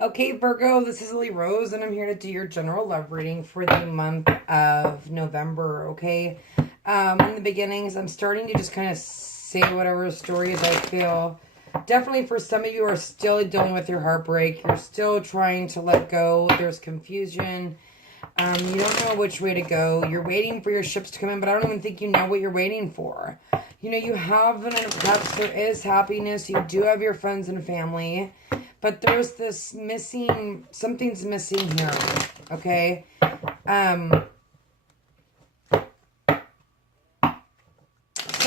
Okay, Virgo, this is Lily Rose, and I'm here to do your general love reading for the month of November, okay? In the beginnings, I'm starting to just kind of say whatever stories I feel. Definitely for some of you are still dealing with your heartbreak. You're still trying to let go. There's confusion. You don't know which way to go. You're waiting for your ships to come in, but I don't even think you know what you're waiting for. You know, you have an cups. There is happiness. You do have your friends and family. But there's this missing, something's missing here, okay? Some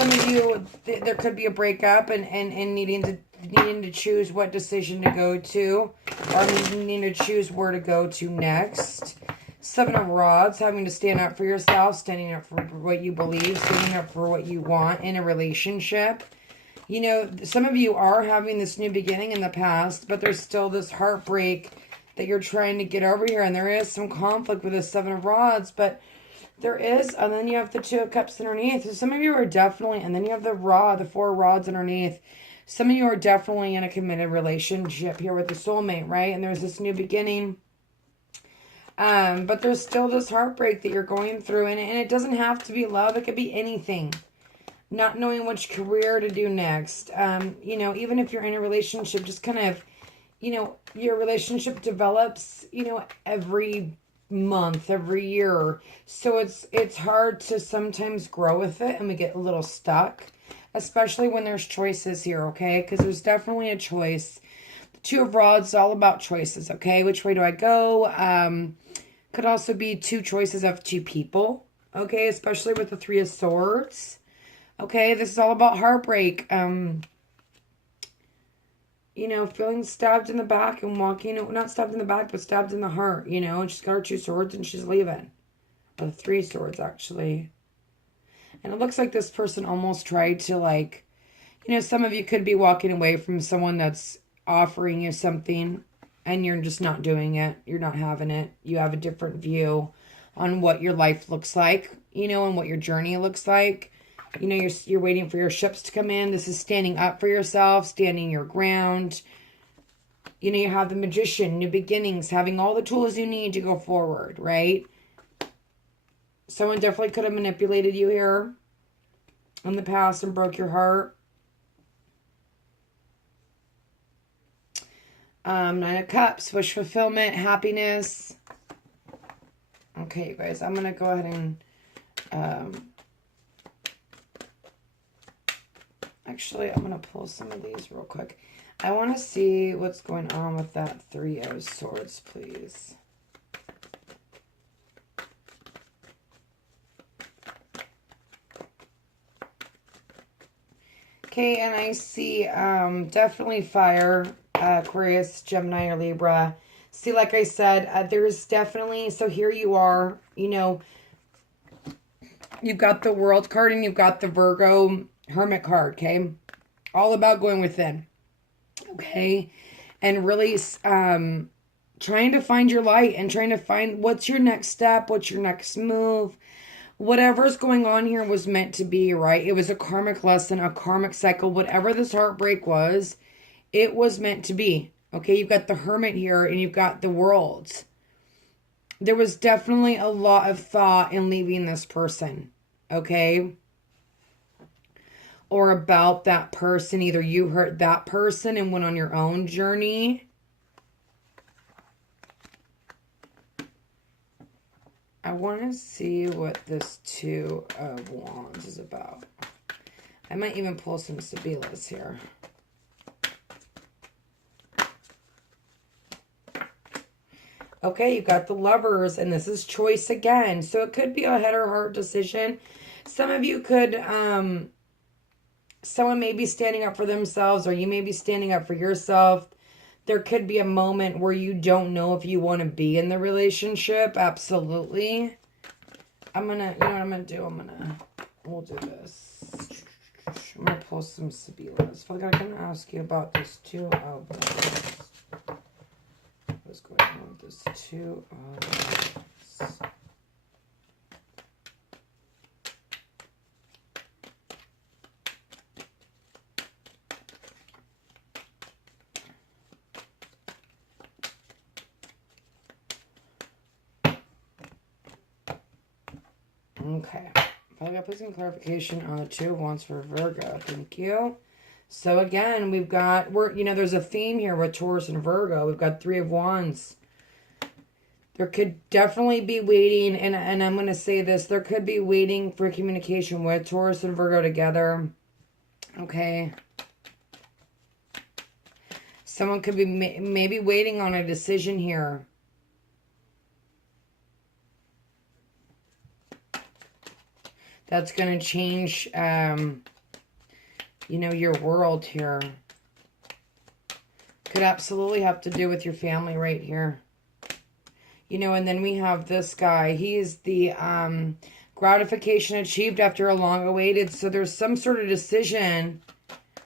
of you, there could be a breakup and needing to choose what decision to go to, or needing to choose where to go to next. Seven of Rods, having to stand up for yourself, standing up for what you believe, standing up for what you want in a relationship. You know, some of you are having this new beginning in the past, but there's still this heartbreak that you're trying to get over here. And there is some conflict with the Seven of Rods, but there is, and then you have the Two of Cups underneath. So some of you are definitely, and then you have the Four Rods underneath. Some of you are definitely in a committed relationship here with the soulmate, right? And there's this new beginning. But there's still this heartbreak that you're going through, and it doesn't have to be love. It could be anything. Not knowing which career to do next. You know, even if you're in a relationship, just kind of, you know, your relationship develops, you know, every month, every year. So it's hard to sometimes grow with it, and we get a little stuck, especially when there's choices here, okay? Because there's definitely a choice. The Two of Rods is all about choices, okay? Which way do I go? Could also be two choices of two people, okay? Especially with the Three of Swords. Okay, this is all about heartbreak. You know, feeling stabbed in the back and walking, not stabbed in the back, but stabbed in the heart, you know, and she's got her two swords and she's leaving. Or three swords, actually. And it looks like this person almost tried to, like, you know, some of you could be walking away from someone that's offering you something and you're just not doing it. You're not having it. You have a different view on what your life looks like, you know, and what your journey looks like. You know, you're waiting for your ships to come in. This is standing up for yourself, standing your ground. You know, you have the Magician, new beginnings, having all the tools you need to go forward, right? Someone definitely could have manipulated you here in the past and broke your heart. Nine of Cups, wish fulfillment, happiness. Okay, you guys, I'm going to go ahead and... Actually, I'm going to pull some of these real quick. I want to see what's going on with that Three of Swords, please. Okay, and I see definitely fire, Aquarius, Gemini, or Libra. See, like I said, there's definitely, so here you are, you know, you've got the World card and you've got the Virgo Hermit card, okay? All about going within, okay? And really trying to find your light and trying to find what's your next step, what's your next move. Whatever's going on here was meant to be, right? It was a karmic lesson, a karmic cycle. Whatever this heartbreak was, it was meant to be, okay? You've got the Hermit here and you've got the World. There was definitely a lot of thought in leaving this person, okay? Or about that person. Either you hurt that person and went on your own journey. I want to see what this Two of Wands is about. I might even pull some Sibilas here. Okay, you got the Lovers, and this is choice again. So it could be a head or heart decision. Some of you could... someone may be standing up for themselves, or you may be standing up for yourself. There could be a moment where you don't know if you want to be in the relationship. Absolutely. I'm going to, you know what I'm going to do? We'll do this. I'm going to pull some Sibilas. Father God, I'm going to ask you about this Two of Wands. What's going on with this Two of Wands? Okay. I got to put some clarification on the Two of Wands for Virgo. Thank you. So again, we've got, there's a theme here with Taurus and Virgo. We've got Three of Wands. There could definitely be waiting, and I'm going to say this, there could be waiting for communication with Taurus and Virgo together. Okay. Someone could be maybe waiting on a decision here. That's going to change, your world here. Could absolutely have to do with your family right here. And then we have this guy. He's the gratification achieved after a long awaited. So there's some sort of decision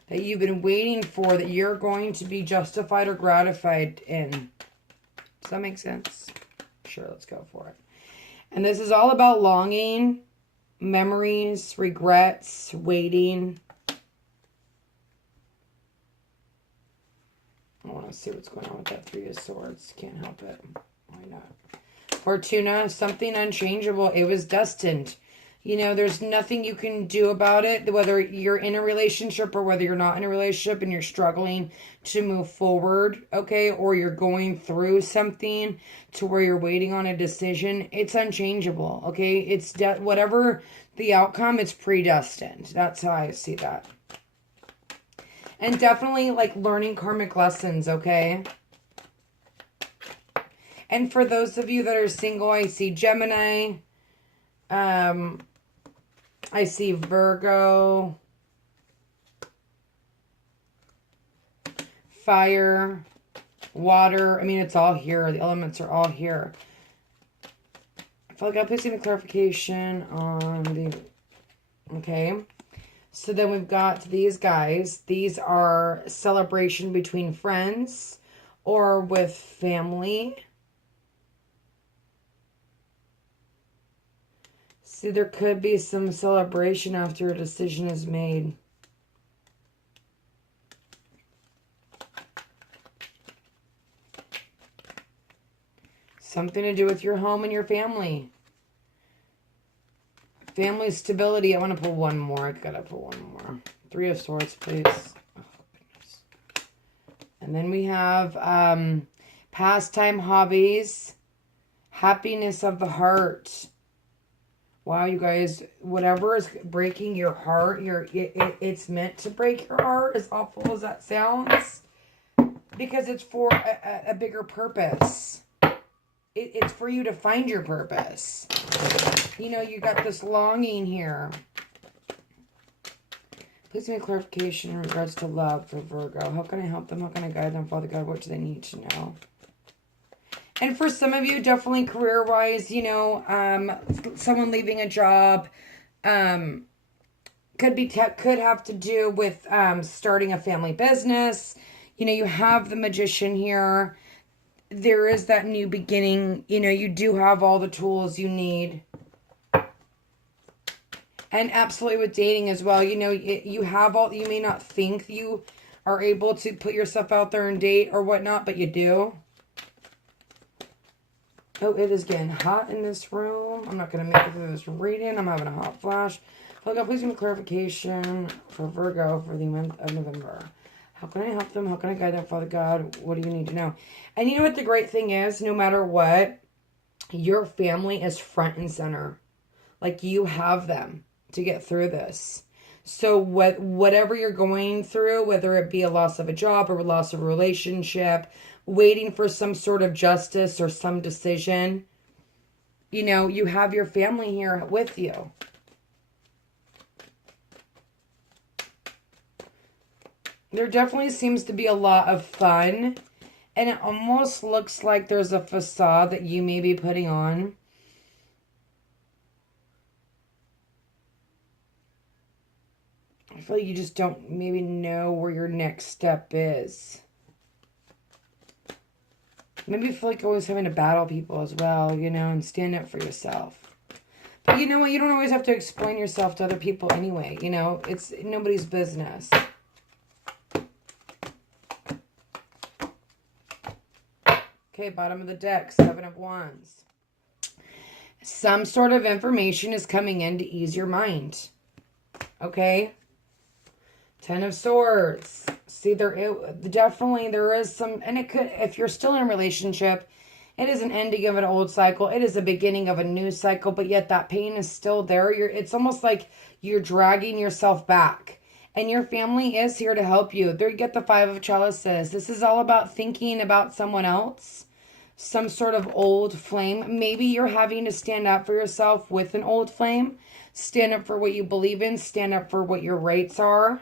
that you've been waiting for that you're going to be justified or gratified in. Does that make sense? Sure, let's go for it. And this is all about longing, memories, regrets, waiting. I want to see what's going on with that Three of Swords. Can't help it. Why not? Fortuna, something unchangeable. It was destined. There's nothing you can do about it, whether you're in a relationship or whether you're not in a relationship and you're struggling to move forward, okay? Or you're going through something to where you're waiting on a decision. It's unchangeable, okay? It's whatever the outcome, it's predestined. That's how I see that. And definitely like learning karmic lessons, okay? And for those of you that are single, I see Gemini. I see Virgo. Fire. Water. I mean, it's all here. The elements are all here. I feel like I'm putting a clarification on the... Okay. So then we've got these guys. These are celebration between friends or with family. See, there could be some celebration after a decision is made. Something to do with your home and your family. Family stability. I want to pull one more. I've got to pull one more. Three of Swords, please. Oh, goodness. And then we have pastime, hobbies, happiness of the heart. Wow, you guys, whatever is breaking your heart, it's meant to break your heart, as awful as that sounds, because it's for a bigger purpose. It's for you to find your purpose. You got this longing here. Please make clarification in regards to love for Virgo. How can I help them? How can I guide them, Father God? What do they need to know? And for some of you, definitely career-wise, someone leaving a job could have to do with starting a family business. You have the Magician here. There is that new beginning. You do have all the tools you need. And absolutely with dating as well. You have all, you may not think you are able to put yourself out there and date or whatnot, but you do. Oh, it is getting hot in this room. I'm not going to make it through this reading. I'm having a hot flash. Father God, please give me clarification for Virgo for the month of November. How can I help them? How can I guide them, Father God? What do you need to know? And you know what the great thing is? No matter what, your family is front and center. Like, you have them to get through this. So whatever you're going through, whether it be a loss of a job or a loss of a relationship, waiting for some sort of justice or some decision, you have your family here with you. There definitely seems to be a lot of fun, and it almost looks like there's a facade that you may be putting on. I feel like you just don't maybe know where your next step is. Maybe you feel like always having to battle people as well, and stand up for yourself. But you know what? You don't always have to explain yourself to other people anyway, It's nobody's business. Okay, bottom of the deck, Seven of Wands. Some sort of information is coming in to ease your mind. Okay? 10 of Swords. See, definitely there is some, and it could, if you're still in a relationship, it is an ending of an old cycle. It is a beginning of a new cycle, but yet that pain is still there. It's almost like you're dragging yourself back. And your family is here to help you. There you get the 5 of Chalices. This is all about thinking about someone else. Some sort of old flame. Maybe you're having to stand up for yourself with an old flame. Stand up for what you believe in. Stand up for what your rights are.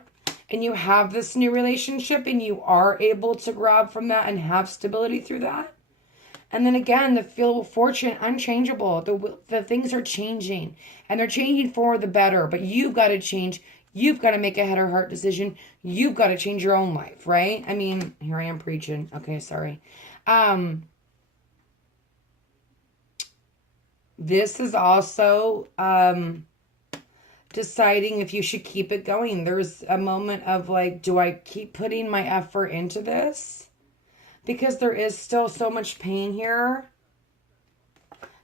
And you have this new relationship and you are able to grab from that and have stability through that. And then again, the feel of fortune, unchangeable. The things are changing. And they're changing for the better. But you've got to change. You've got to make a head or heart decision. You've got to change your own life, right? I mean, here I am preaching. Okay, sorry. This is also deciding if you should keep it going. There's a moment of like, do I keep putting my effort into this? Because there is still so much pain here.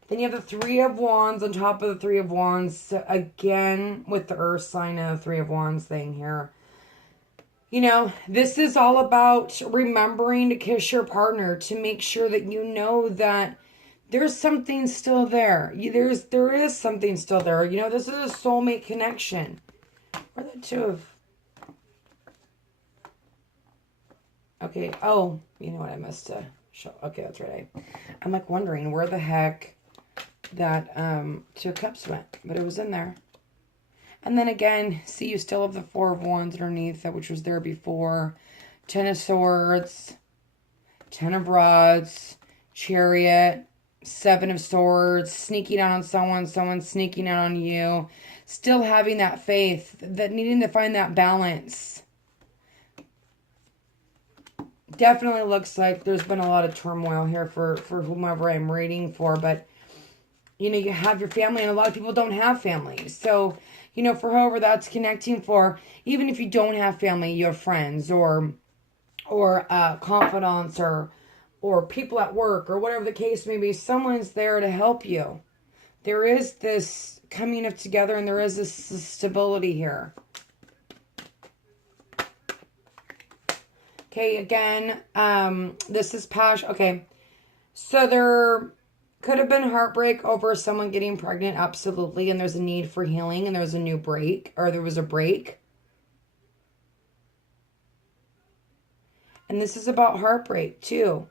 Then you have the 3 of Wands on top of the 3 of Wands. Again, with the Earth sign of 3 of Wands thing here. You know, this is all about remembering to kiss your partner. To make sure that you know that there's something still there. There is something still there. You know, this is a soulmate connection. Where are the 2 of... Okay, oh, you know what, I missed to show. Okay, that's right. I'm like wondering where the heck that 2 of Cups went, but it was in there. And then again, see, you still have the 4 of Wands underneath that, which was there before. 10 of Swords, 10 of Rods, Chariot, 7 of Swords, sneaking out on someone sneaking out on you. Still having that faith, that needing to find that balance. Definitely looks like there's been a lot of turmoil here for whomever I'm reading for, but you know, you have your family, and a lot of people don't have families. So, you know, for whoever that's connecting for, even if you don't have family, you have friends or confidants or people at work or whatever the case may be. Someone's there to help you. There is this coming of together, and there is this stability here. Okay, again, this is passion. Okay, so there could have been heartbreak over someone getting pregnant, absolutely, and there's a need for healing, and there was a new break, or there was a break. And this is about heartbreak, too.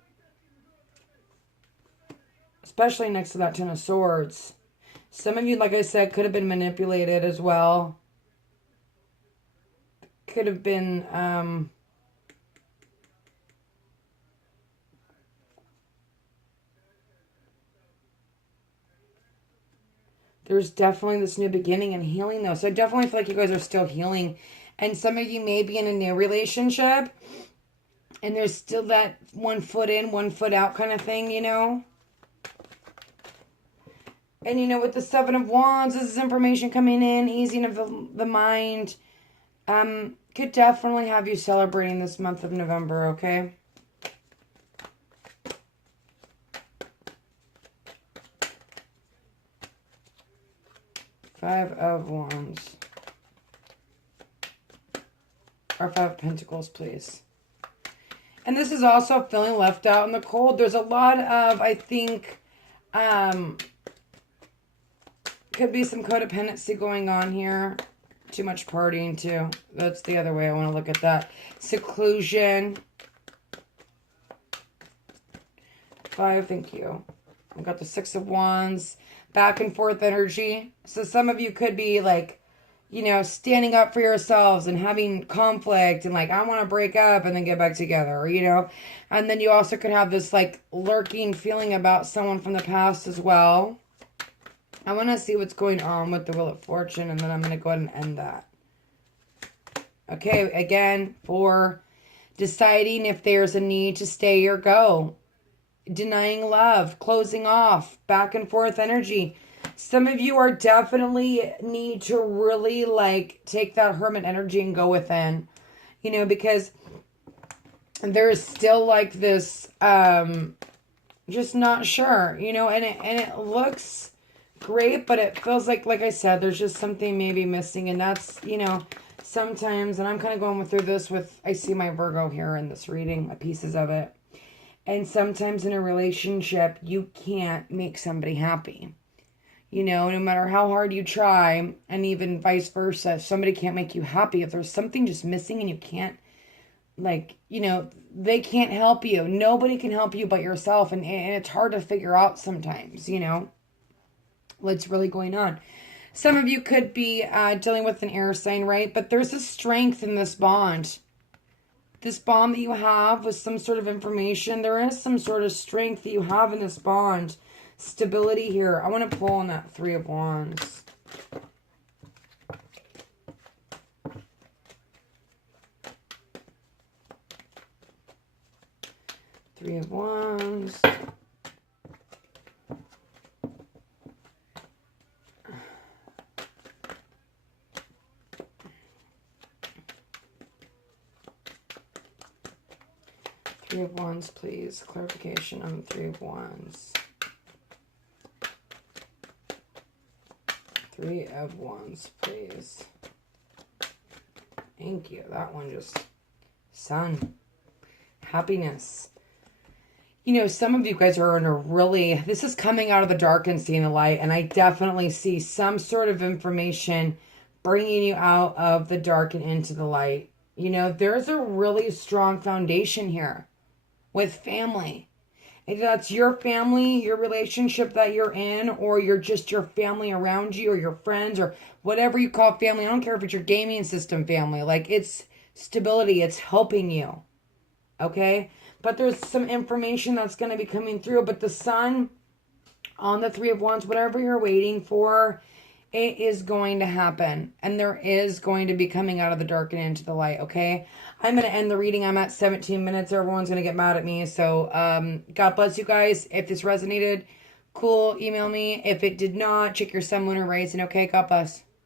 Especially next to that 10 of Swords. Some of you, like I said, could have been manipulated as well. Could have been... There's definitely this new beginning and healing, though. So I definitely feel like you guys are still healing. And some of you may be in a new relationship. And there's still that 1 foot in, 1 foot out kind of thing, you know. And, you know, with the 7 of Wands, this is information coming in, easing of the mind. Could definitely have you celebrating this month of November, okay? Five of Wands. Or 5 of Pentacles, please. And this is also feeling left out in the cold. There's a lot of, I think, could be some codependency going on here. Too much partying, too. That's the other way I want to look at that. Seclusion. 5, thank you. I've got the 6 of Wands. Back and forth energy. So some of you could be like, you know, standing up for yourselves and having conflict and like, I want to break up and then get back together, you know. And then you also could have this like lurking feeling about someone from the past as well. I want to see what's going on with the Wheel of Fortune, and then I'm going to go ahead and end that. Okay, again, for deciding if there's a need to stay or go. Denying love, closing off, back and forth energy. Some of you are definitely need to really like take that hermit energy and go within, you know, because there's still like this, just not sure, you know, and it looks great, but it feels like I said, there's just something maybe missing. And that's, you know, sometimes, and I'm kind of going through this with, I see my Virgo here in this reading, pieces of it. And sometimes in a relationship, you can't make somebody happy. You know, no matter how hard you try, and even vice versa, if somebody can't make you happy, if there's something just missing and you can't, like, you know, they can't help you. Nobody can help you but yourself. And it's hard to figure out sometimes, you know, what's really going on. Some of you could be dealing with an air sign, right? But there's a strength in this bond. This bond that you have with some sort of information, there is some sort of strength that you have in this bond. Stability here. I want to pull on that Three of Wands. Three of Wands. Three of Wands, please. Clarification on Three of Wands. Three of Wands, please. Thank you. That one just... Sun. Happiness. You know, some of you guys are in a really... This is coming out of the dark and seeing the light. And I definitely see some sort of information bringing you out of the dark and into the light. You know, there's a really strong foundation here with family. If that's your family, your relationship that you're in, or you're just your family around you, or your friends, or whatever you call family. I don't care if it's your gaming system family. Like, it's stability. It's helping you. Okay? But there's some information that's going to be coming through. But the Sun on the Three of Wands, whatever you're waiting for, it is going to happen. And there is going to be coming out of the dark and into the light, okay? I'm going to end the reading. I'm at 17 minutes. Everyone's going to get mad at me. So, God bless you guys. If this resonated, cool, email me. If it did not, check your sun, lunar, rising, okay? God bless.